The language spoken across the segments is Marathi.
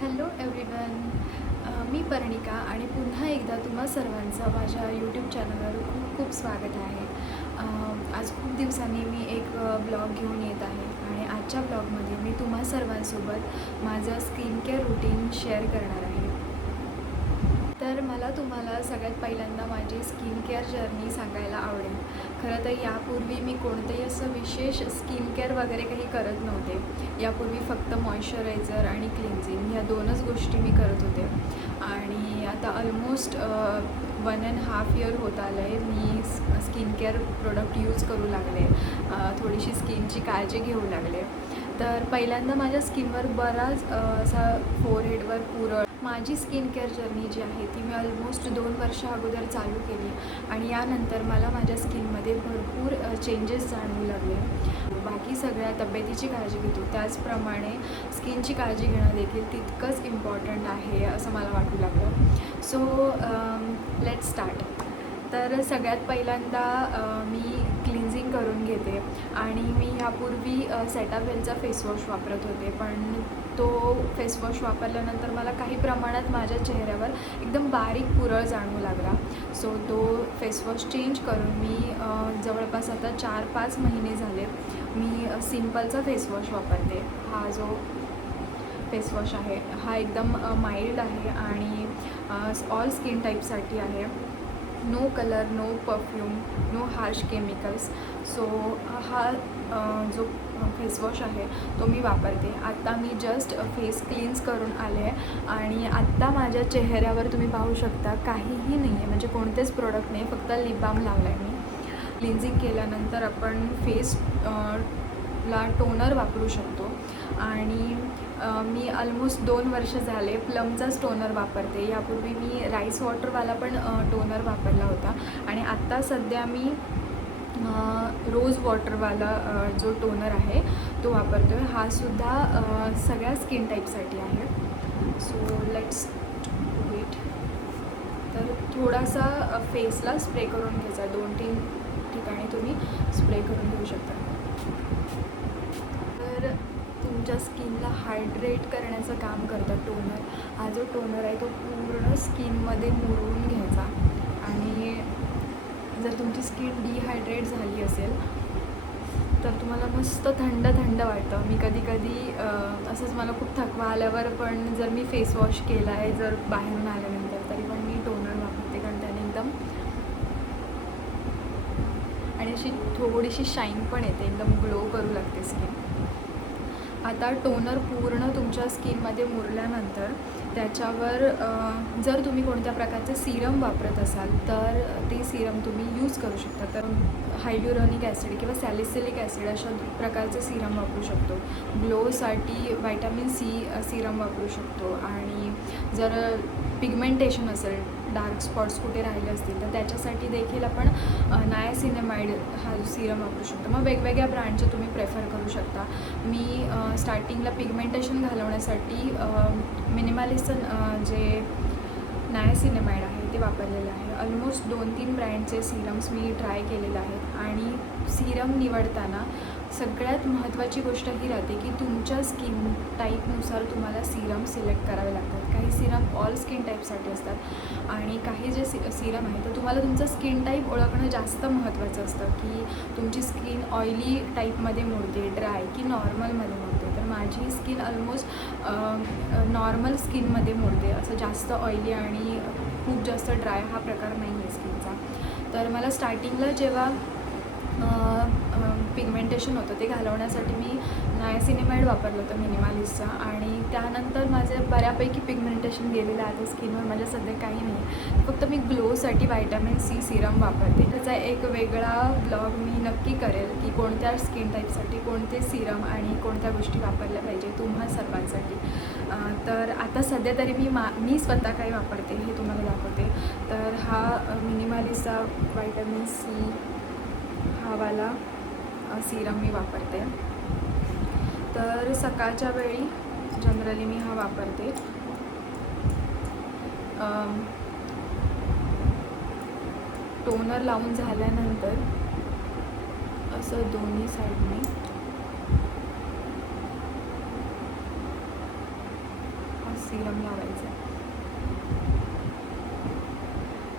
Hello everyone. मी पर्णिका आणि पुन्हा एकदा तुम्हा सर्वांचं माझ्या यूट्यूब चॅनलवर खूप खूप स्वागत आहे. आज खूप दिवसांनी मी एक ब्लॉग घेऊन येत आहे आणि आजच्या ब्लॉगमध्ये मी तुम्हा सर्वांसोबत माझं स्किन केअर रूटीन शेअर करणार आहे. तर मला तुम्हाला सगळ्यात पहिल्यांदा माझी स्किन केअर जर्नी सांगायला आवडेल. खरं तर यापूर्वी मी कोणतेही असं विशेष स्किन केअर वगैरे काही करत नव्हते. यापूर्वी फक्त मॉइश्चरायझर आणि क्लिन्झिंग ह्या दोनच गोष्टी मी करत होते आणि आता ऑलमोस्ट 1.5 इयर होत आलं आहे मी स्किन केअर प्रोडक्ट यूज करू लागले. थोडीशी स्किनची काळजी घेऊ लागले. तर पहिल्यांदा माझ्या स्किनवर बराच असा फोरहेडवर पुरळ. माझी स्किन केअर जर्नी जी आहे ती मी ऑलमोस्ट 2 वर्ष अगोदर चालू केली आणि यानंतर मला माझ्या स्किनमध्ये भरपूर चेंजेस जाणवू लागले. बाकी सगळ्या तब्येतीची काळजी घेतो त्याचप्रमाणे स्किनची काळजी घेणं देखील तितकंच इम्पॉर्टंट आहे असं मला वाटू लागलं. So let's start. तर सगळ्यात पहिल्यांदा मी क्लिन्झिंग करून घेते आणि मी ह्यापूर्वी सेटाफेलचा फेसवॉश वापरत होते, पण तो फेसवॉश वापरल्यानंतर मला काही प्रमाणात माझ्या चेहऱ्यावर एकदम बारीक पुरळ जाणवू लागला. सो तो फेसवॉश चेंज करून मी जवळपास आता 4-5 महिने झाले मी सिम्पलचा फेसवॉश वापरते. हा जो फेसवॉश आहे हा एकदम माइल्ड आहे आणि ऑल स्किन टाईपसाठी आहे. No colour, no perfume, no harsh chemicals. So हा जो फेसवॉश आहे तो मी वापरते. आत्ता मी जस्ट फेस क्लीन्स करून आले आहे आणि आत्ता माझ्या चेहऱ्यावर तुम्ही पाहू शकता काहीही नाही आहे, म्हणजे कोणतेच प्रोडक्ट नाही, फक्त लिप बाम लावला आहे मी. क्लिन्झिंग केल्यानंतर आपण फेस ला टोनर वापरू शकतो आणि मी ऑलमोस्ट 2 वर्ष झाले प्लमचाच टोनर वापरते. यापूर्वी मी राईस वॉटरवाला पण टोनर वापरला होता आणि आत्ता सध्या मी रोज वॉटरवाला जो टोनर आहे तो वापरतो आहे. हा सुद्धा सगळ्या स्किन टाईपसाठी आहे. So let's wait. तर थोडासा फेसला स्प्रे करून घ्यायचा. 2-3 ठिकाणी तुम्ही स्प्रे करून घेऊ शकता. तर तुमच्या स्किनला हायड्रेट करण्याचं काम करतं टोनर. हा जो टोनर आहे तो पूर्ण स्किनमध्ये मुरवून घ्यायचा आणि जर तुमची स्किन डिहायड्रेट झाली असेल तर तुम्हाला मस्त थंड थंड वाटतं. मी कधी कधी असंच मला खूप थकवा आल्यावर पण जर मी फेसवॉश केला आहे जर बाहेरून आल्यानंतर तरी पण मी टोनर वापरते, कारण त्याने एकदम आणि अशी थोडीशी शाईन पण येते, एकदम ग्लो करू लागते स्किन. आता टोनर पूर्ण तुमच्या स्किनमध्ये मुरल्यानंतर त्याच्यावर जर तुम्ही कोणत्या प्रकारचे सिरम वापरत असाल तर ते सिरम तुम्ही यूज करू शकता. तर हायड्युरॉनिक ॲसिड किंवा सॅलिसिलिक ॲसिड अशा प्रकारचे सिरम वापरू शकतो. ग्लोसाठी व्हायटॅमिन सी सिरम वापरू शकतो आणि जर पिगमेंटेशन असेल, डार्क स्पॉट्स कुठे राहिले असतील तर त्याच्यासाठी देखील आपण नायासिनेमाइड हा सिरम वापरू शकतो. मग वेगवेगळ्या ब्रँडचे तुम्ही प्रेफर करू शकता. मी स्टार्टिंगला पिगमेंटेशन घालवण्यासाठी मिनिमलिस्टचं जे नायासिनेमाइड आहे ते वापरलेलं आहे. ऑलमोस्ट 2-3 ब्रँडचे सिरम्स मी ट्राय केलेले आहेत आणि सिरम निवडताना सगळ्यात महत्त्वाची गोष्ट ही राहते की तुमच्या स्किन टाईपनुसार तुम्हाला सिरम सिलेक्ट करावे लागतात. काही सिरम ऑल स्किन टाईपसाठी असतात आणि काही जे सिरम आहे तर तुम्हाला तुमचं स्किन टाईप ओळखणं जास्त महत्त्वाचं असतं की तुमची स्किन ऑइली टाईपमध्ये मोडते, ड्राय की नॉर्मलमध्ये मोडते. तर माझी स्किन ऑलमोस्ट नॉर्मल स्किनमध्ये मोडते. असं जास्त ऑइली आणि खूप जास्त ड्राय हा प्रकार नाही आहे स्किनचा. तर मला स्टार्टिंगला जेव्हा पिगमेंटेशन होतं ते घालवण्यासाठी मी नायासिनेमाइड वापरलं होतं मिनिमलिस्टचा आणि त्यानंतर माझं बऱ्यापैकी पिगमेंटेशन गेलेलं आहे स्किनवर. माझ्या सध्या काही नाही, फक्त मी ग्लोसाठी व्हायटॅमिन सी सिरम वापरते. त्याचा एक वेगळा ब्लॉग मी नक्की करेल की कोणत्या स्किन टाईपसाठी कोणते सिरम आणि कोणत्या गोष्टी वापरल्या पाहिजे तुम्हा सर्वांसाठी. तर आता सध्या तरी मी स्वतः काय वापरते हे तुम्हाला दाखवते. तर हा मिनिमलिस्टचा व्हायटॅमिन सी हावाला सिरम मी वापरते. तर सकाळच्या वेळी जनरली मी हा वापरते. टोनर लावून झाल्यानंतर असं दोन्ही साईडने सिरम लावायचा आहे.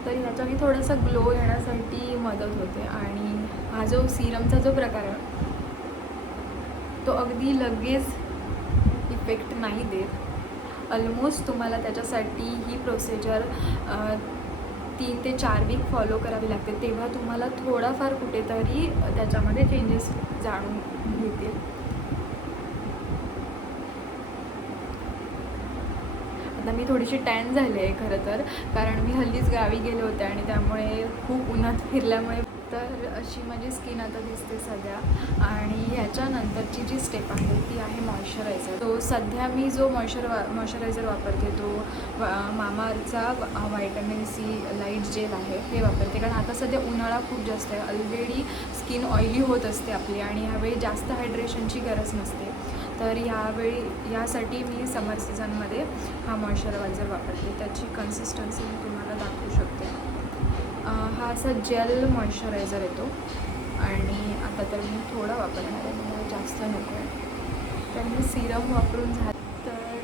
तर ह्याच्याने थोडासा ग्लो येण्यासाठी मदत होते. आणि हा जो सिरमचा जो प्रकार आहे तो अगदी लगेच इफेक्ट नाही देत. ऑलमोस्ट तुम्हाला त्याच्यासाठी ही प्रोसिजर 3 ते 4 वीक फॉलो करावी लागते, तेव्हा तुम्हाला थोडाफार कुठेतरी त्याच्यामध्ये चेंजेस जाणून घेतील. आता मी थोडीशी टॅन झाली आहे खरं तर, कारण मी हल्लीच गावी गेले होते आणि त्यामुळे खूप उन्हात फिरल्यामुळे. तर अशी माझी स्किन आता दिसते सध्या. आणि ह्याच्यानंतरची जी स्टेप आहे ती आहे मॉइश्चरायझर. तो सध्या मी जो मॉइश्चरायझर वापरते तो मामाअर्थचा व्हायटॅमिन सी लाईट जेल आहे, हे वापरते. कारण आता सध्या उन्हाळा खूप जास्त आहे, ऑलरेडी स्किन ऑइली होत असते आपली आणि ह्यावेळी जास्त हायड्रेशनची गरज नसते. तर यासाठी मी समर सीझनमध्ये हा मॉइश्चरायझर वापरते. त्याची कन्सिस्टन्सी मी तुम्हाला दाखवू शकते. हा असा जेल मॉइश्चरायझर येतो आणि आता तर मी थोडा वापरणार आहे, मला जास्त नको आहे. तर मी सिरम वापरून तर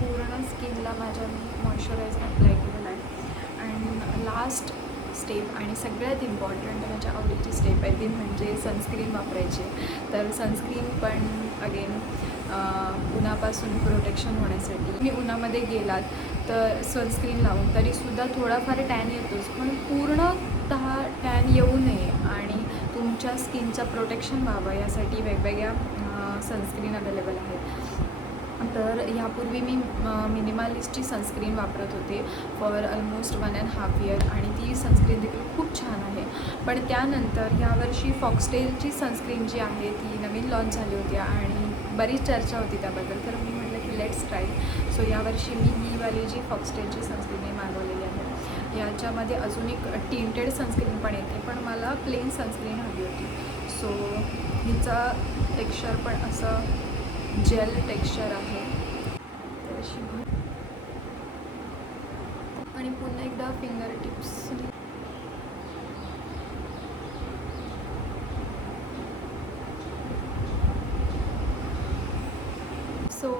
पूर्ण स्किनला माझ्या मी मॉइश्चरायझर अप्लाय केलेलं आहे. आणि लास्ट स्टेप आणि सगळ्यात इम्पॉर्टंट माझ्या आवडीची स्टेप आहे ती म्हणजे सनस्क्रीन वापरायची. तर सनस्क्रीन पण अगेन उन्हापासून प्रोटेक्शन होण्यासाठी. तुम्ही उन्हामध्ये गेलात तर सनस्क्रीन लावून तरीसुद्धा थोडाफार टॅन येतोच, पण पूर्णतः टॅन येऊ नये आणि तुमच्या स्किनचं प्रोटेक्शन व्हावं यासाठी वेगवेगळ्या सनस्क्रीन अवेलेबल आहेत. तर ह्यापूर्वी मी मिनिमालिस्टची सनस्क्रीन वापरत होते फॉर ऑलमोस्ट 1.5 इयर आणि ती सनस्क्रीन देखील खूप छान आहे. पण त्यानंतर यावर्षी फॉक्सटेलची सनस्क्रीन जी आहे ती नवीन लॉन्च झाली होती आणि बरीच चर्चा होती त्याबद्दल. तर मी म्हटलं की लेट्स ट्राय. सो यावर्षी मी ही वाली जी फॉक्सटेलची सनस्क्रीन मी मागवलेली आहे. याच्यामध्ये अजून एक टिंटेड सनस्क्रीन पण येते, पण मला प्लेन सनस्क्रीन हवी होती. सो हिचा टेक्स्चर पण असं जेल टेक्स्चर आहे. तर अशी आणि पुन्हा एकदा finger tips. So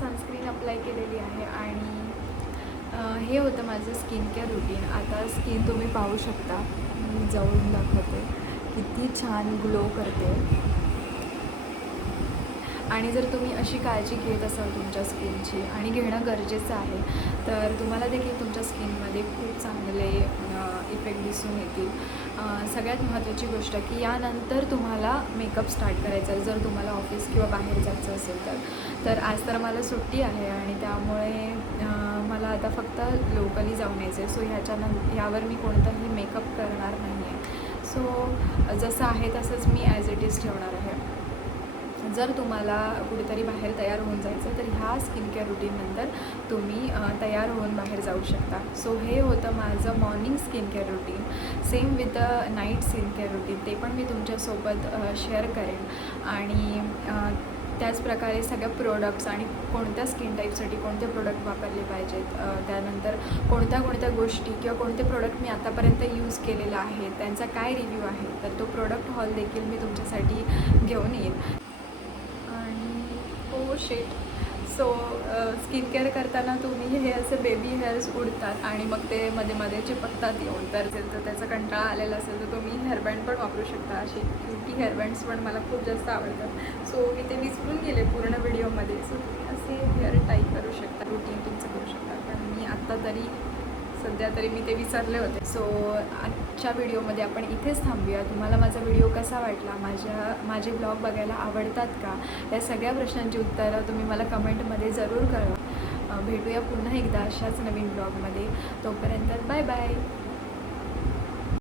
sunscreen apply केलेली आहे आणि हे होतं माझं स्किन केअर रुटीन. आता स्किन तुम्ही पाहू शकता, मी जवळून दाखवते किती छान ग्लो करते. आणि जर तुम्ही अशी काळजी घेत असाल तुमच्या स्किनची, आणि घेणं गरजेचं आहे, तर तुम्हाला देखील तुमच्या स्किनमध्ये खूप चांगले इफेक्ट दिसून येतील. सगळ्यात महत्त्वाची गोष्ट की यानंतर तुम्हाला मेकअप स्टार्ट करायचा आहे जर तुम्हाला ऑफिस किंवा बाहेर जायचं असेल तर आज तर मला सुट्टी आहे आणि त्यामुळे मला आता फक्त लोकली जाऊन यायचं आहे. सो यावर मी कोणताही मेकअप करणार नाही आहे. सो जसं आहे तसंच मी ॲज इट इज ठेवणार आहे. जर तुम्हाला कुठेतरी बाहेर तयार होऊन जायचं तर ह्या स्किन केअर रुटीननंतर तुम्ही तयार होऊन बाहेर जाऊ शकता. सो हे होतं माझं morning skin care routine. Same with the night skin care routine, ते पण मी तुमच्यासोबत शेअर करेन. आणि त्याचप्रकारे सगळ्या प्रोडक्ट्स आणि कोणत्या स्किन टाईपसाठी कोणते प्रोडक्ट वापरले पाहिजेत, त्यानंतर कोणत्या गोष्टी किंवा कोणते प्रोडक्ट मी आतापर्यंत यूज केलेलं आहे त्यांचा काय रिव्ह्यू आहे, तर तो प्रोडक्ट हॉल देखील मी तुमच्यासाठी घेऊन येईन. शेट. सो स्किन केअर करताना तुम्ही हे असे बेबी हेअर्स उडतात आणि मग ते मध्ये मध्ये चिपकतात येऊन, तर त्याचा कंटाळा आलेला असेल तर तुम्ही हेअरबँड पण वापरू शकता. अशी क्युटी हेअरबँड्स पण मला खूप जास्त आवडतात. सो मी ते विसरून गेले पूर्ण व्हिडिओमध्ये. सो तुम्ही असे हेअर टाईप करू शकता, रुटीन तुमचं करू शकता. पण मी आत्ता सध्या तरी मी ते विसरले होते. सो आजच्या व्हिडिओमध्ये आपण इथेच थांबूया. तुम्हाला माझा व्हिडिओ कसा वाटला, माझे ब्लॉग बघायला आवडतात का, या सगळ्या प्रश्नांची उत्तरं तुम्ही मला कमेंटमध्ये जरूर कळवा. भेटूया पुन्हा एकदा अशाच नवीन ब्लॉगमध्ये. तोपर्यंत बाय बाय.